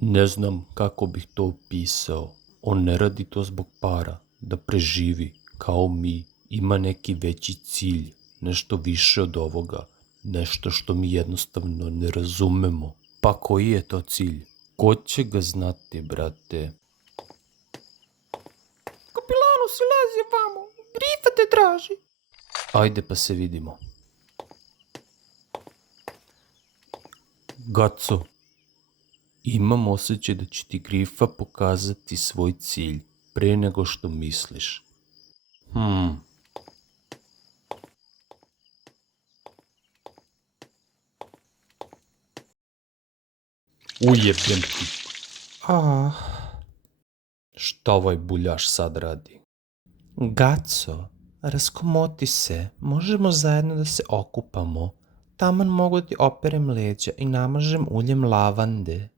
Ne znam kako bih to opisao. On ne radi to zbog para, da preživi, kao mi. Ima neki veći cilj, nešto više od ovoga, nešto što mi jednostavno ne razumemo. Pa koji je to cilj? Ko će ga znati, brate? Kapilanu, silazi vamo, Grifa te traži. Ajde pa se vidimo. Gaco, imam osjećaj da će ti Grifa pokazati svoj cilj pre nego što misliš. Ujebem ti. Šta ovaj buljaš sad radi? Gaco, raskomoti se, možemo zajedno da se okupamo. Taman mogu da ti operem leđa i namažem uljem lavande.